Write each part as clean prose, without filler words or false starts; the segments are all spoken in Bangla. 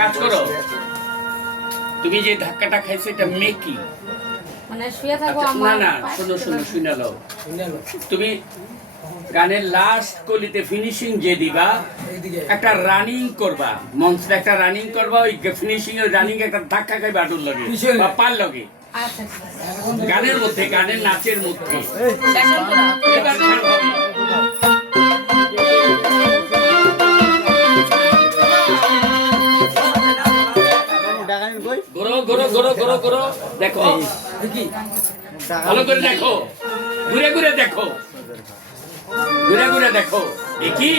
কাজ করো, তুমি যে ধাক্কাটা খাইছো এটা মেকি মানে শুয়ে থাকো না আমার না, শোনো শোনো, শুনে লও। তুমি গানের লাস্ট কলিতে ফিনিশিং যে দিবা, একটা রানিং করবা, মঞ্চে একটা রানিং করবা, ওই ফিনিশিং ওই রানিং একটা ধাক্কা খাইবা আটুর লগে বা পার লগে, আচ্ছা গানের মধ্যে, গানের নাচের মধ্যে। এবার খেয়াল হবে। ঘোরো ঘোরো ঘোরো ঘোরো ঘোরো, দেখো ভালো করে দেখো, ঘুরে ঘুরে দেখো, ঘুরে ঘুরে দেখো। কি কি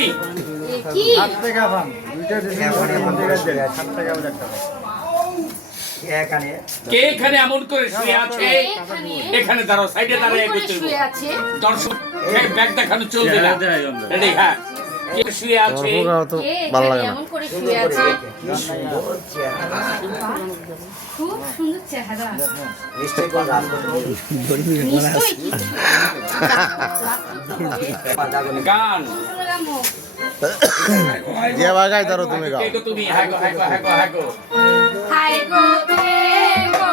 কে এখানে এমন করে শুয়ে আছে? এখানে দাঁড়াও, সাইডে দাঁড়ায় শুয়ে আছে দর্শক ব্যাগ দেখানো চলবে না। রেডি? হ্যাঁ, কে শুয়ে আছে? এমন করে শুয়ে আছে, খুব সুন্দর চেহারা, গান যে বাগাই ধরো তুমি গাও। তুমি হ্যাঁ গো, হ্যাঁ গো, হ্যাঁ গো, হ্যাঁ গো। হাই গো কে গো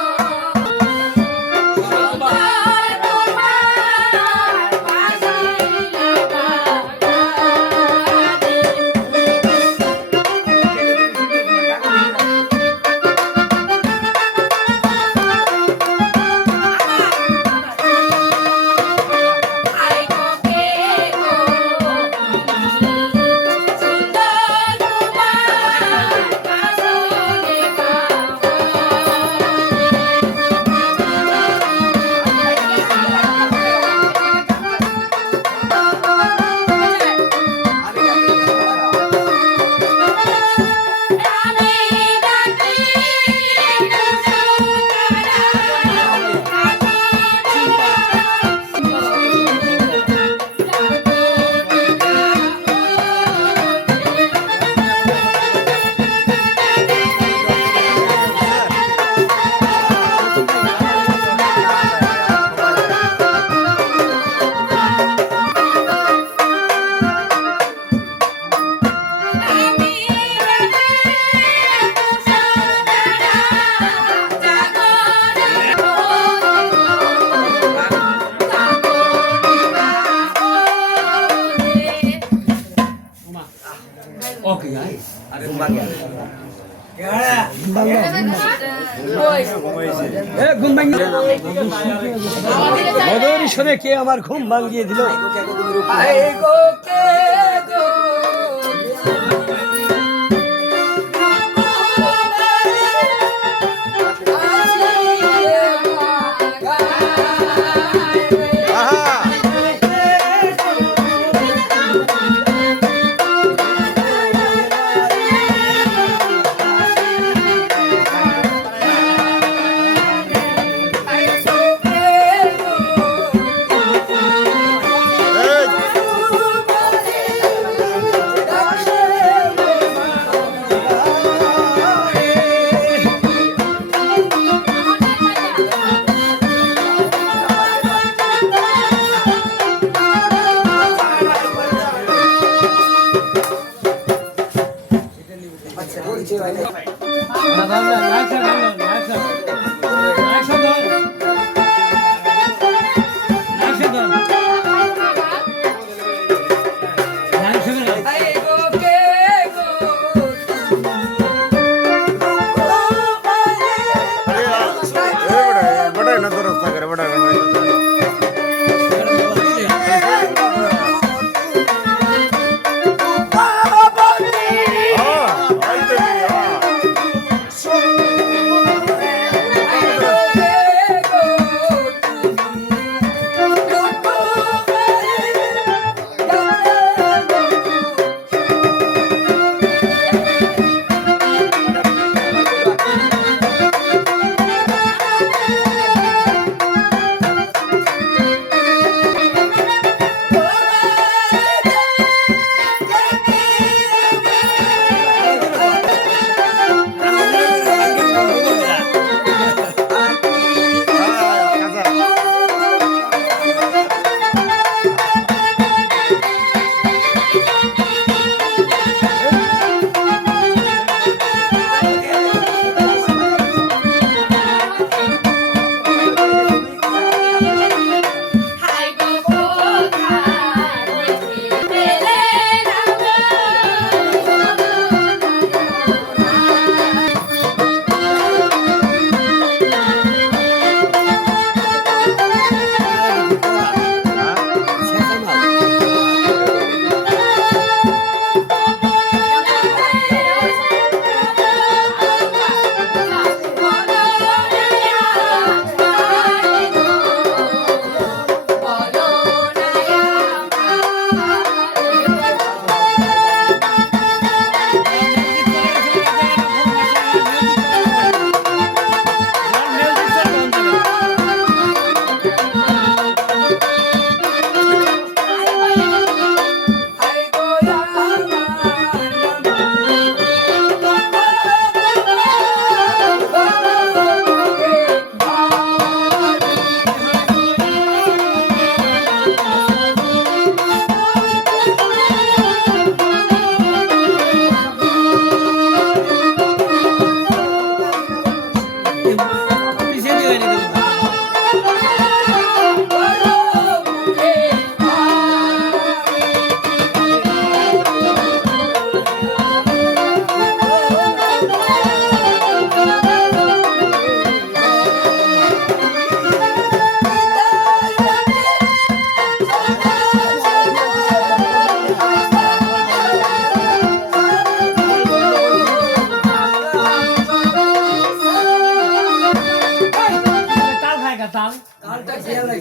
শুনে কে আমার ঘুম ভাঙিয়ে দিল।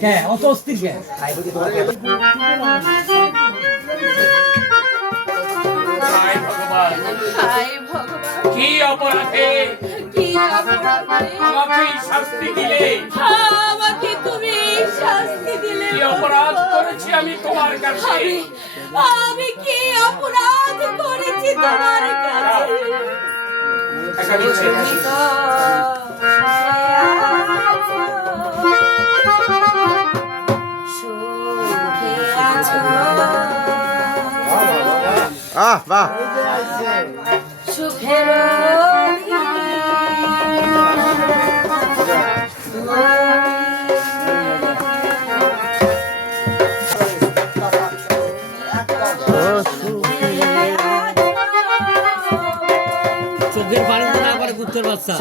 কে অত অস্থির কে হায় ভগবান, হায় ভগবান, কি অপরাধে কি অপরাধে আমাকে এই শাস্তি দিলে? আমাকে তুমি শাস্তি দিলে? কি অপরাধ করেছি আমি তোমার কাছে? আমি কি অপরাধ করেছি তোমার কাছে? একটা মিছে। তুমি তো শুয়ে আছো, সুখে আছো, বাহ সুখের চোখের পানি তো না করে কুত্তের বাচ্চা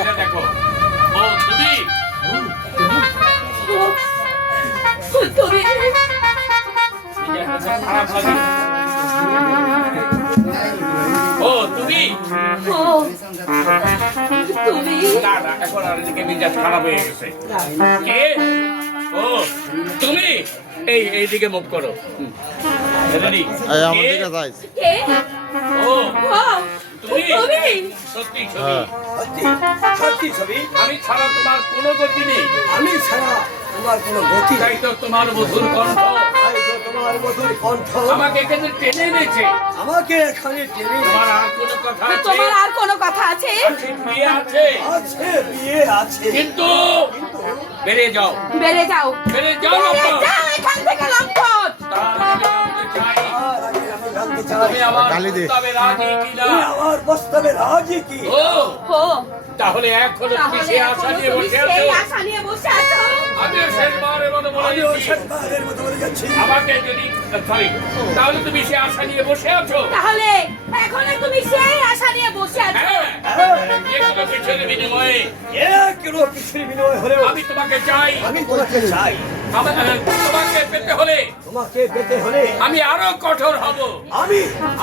এটা দেখো, ও তুমি তুমি এটা খারাপ লাগে। ও ও তুমি ও তুমি না না এখন আর এদিকে মেজাজ খারাপ হয়ে গেছে কে ও তুমি এইদিকে মুখ করো রেডি এই আমার দিকে যাই কে ও ও তুমি তুমি সত্যি হ্যাঁ। সত্যি ছবি আমি ছাড়া তোমার কোনো গতি নেই আমি ছাড়া তোমার কোনো গতি নাই। তাই তো তোমার মধুর কণ্ঠ তাই তো তোমার মধুর কণ্ঠ আমাকে এখানে টেনে এনেছে আমাকে এখানে টেনে তোমার আর কোনো কথা আছে তোমার আর কোনো কথা আছে আছে, বিয়ে আছে আছে, বিয়ে আছে, কিন্তু বেরিয়ে যাও বেড়ে যাও বেরিয়ে যাও বেড়ে লম্পট। যাও এখান থেকে লম্পট তার আগে জানতে চাই আর আগে আমি জানতে চাই তুমি আমার গালি দে। প্রস্তাবে রাজি কিনা তুমি আমার প্রস্তাবে রাজি কি? ও ও তাহলে এখনো তাহলে পিছিয়ে আসা এখনো নিয়ে তুমি বসে আছো সেই আশা নিয়ে বসে আছো আমিও শেষবারের মতো বলে আমিও দিচ্ছি শেষবারের মতো বলে যাচ্ছি আমাকে যদি সরি তাহলে তুমি সে আশা নিয়ে বসে আছো তাহলে এখনো তুমি সেই আশা নিয়ে বসে আছো হ্যাঁ যে কোনো কিছুর বিনিময়ে কিলো কিছুর বিনিময় হলেও আমি তোমাকে চাই আমি তোমাকে চাই। তোমাকে পেতে হলে তোমাকে পেতে হলে আমি আরো কঠোর হব আমি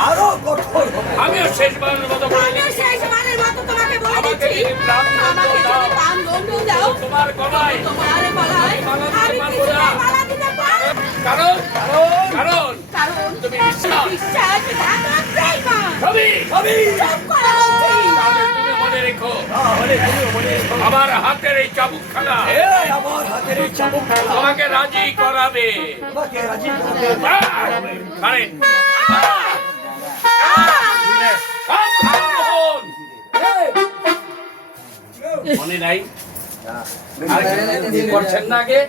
আরো কঠোর হব। আমিও শেষবারের মতো বলে আমিও দিচ্ছি সেই সমানের মতো তোমাকে বলে আমাকে দিচ্ছি যদি প্রাণ আমাকে দাও, যদি প্রাণ দণ্ড দাও তোমার গলায় তোমার গলায় মালা দিতে আমি পারবো কিছুতে না। মালা দিতে পারবো না। কারণ কারণ কারণ তুমি বিশ্বাস বিশ্বাসঘাতক ছবি আমি চুপ করো বলছি। তাহলে তুমি মনে রেখো তাহলে তুমি মনে রেখো, আমার হাতের এই চাবুকখানা এই আমার হাতের এই চাবুক তোমাকে রাজি করাবে তোমাকে রাজি করতে কারেন মনে নাই করছেন না আগে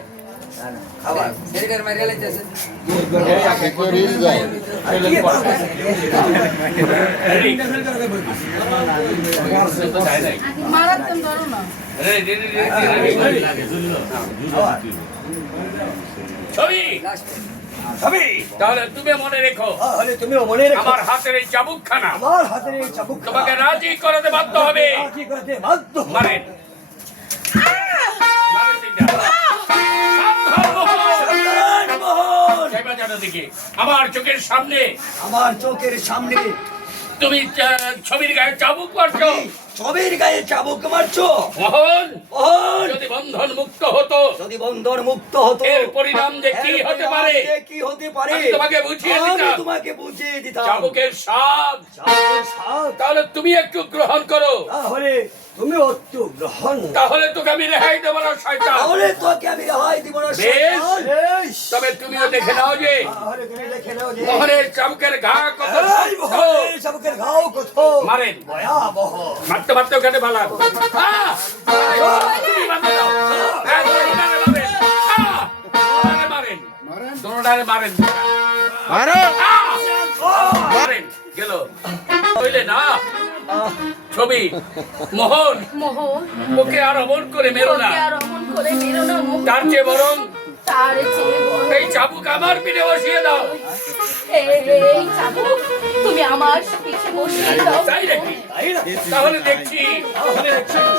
মারাত্মক ধরো না ছবি ছবি তাহলে তুমি মনে রেখো তাহলে তুমিও মনে রেখো, আমার হাতের এই চাবুকখানা আমার হাতের এই চাবুক তোমাকে রাজি করাতে বাধ্য হবে রাজি করতে বাধ্য হবে। মারেন মারেন তিনটা। সাবধান মোহন। সাবধান মোহন, যাইবা জানো দিকে আমার চোখের সামনে আমার চোখের সামনে তুমি ছবির গায়ে চাবুক মারছো ছবির গায়ে চাবুক মারছো। মোহন মোহন, যদি বন্ধন মুক্ত হতো যদি বন্ধন মুক্ত হতো এর পরিণাম যে কি এর হতে পারে পরিণাম যে কি হতে পারে আমি তোমাকে বুঝিয়ে আমি দিতাম। তোমাকে বুঝিয়ে দিতাম। চাবুকের স্বাদ চাবুকের স্বাদ, তাহলে তুমি একটু গ্রহণ করো তাহলে তুমি একটু গ্রহণ, তাহলে তোকে আমি রেহাই দেবো না শয়তান তাহলে তোকে আমি রেহাই দিব না বেশ। শয়তান। বেশ। তবে তুমিও দেখে নাও যে তাহলে তুমি দেখে নাও যে মোহনের চাবুকের ঘা কত এই শক্ত। মোহনের চাবুকের ঘাও কত মারেন ভয়াবহ। মারতে মারতে ওখানে পালান তুমি বাঁধে দাও দোনোটারে মারেন দোনোটারে মারেন দোনোটারে মারেন আরে মারেন গেল হইলে না ছবি মোহন মোহন ওকে আর অমন করে মেরো না ওকে আর অমন করে মেরো না মোহন। তার চেয়ে বরং তার চেয়ে বড় এই চাবুক আমার পিঠে বসিয়ে দাও এই চাবুক তুমি আমার পিছে বসিয়ে দাও তাই নাকি তাই না? তাহলে দেখছি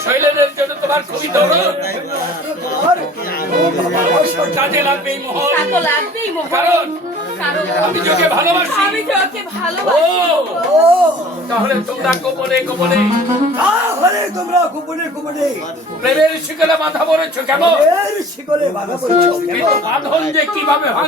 শৈলেনের জন্য তোমার খুবই দরদ তোমার কাজে লাগবে এই মোহন তা তো লাগবেই মোহন কারণ কারণ আমি যাকে ভালোবাসি আমি যাকে ও ভালোবাসি ও, তাহলে তোমরা গোপনে গোপনে তাহলে তোমরা গোপনে গোপনে প্রেমের শিকলে বাধা পড়েছো কেন এর শিকলে বাধা পড়েছো কেন? কিন্তু বাঁধন যে কিভাবে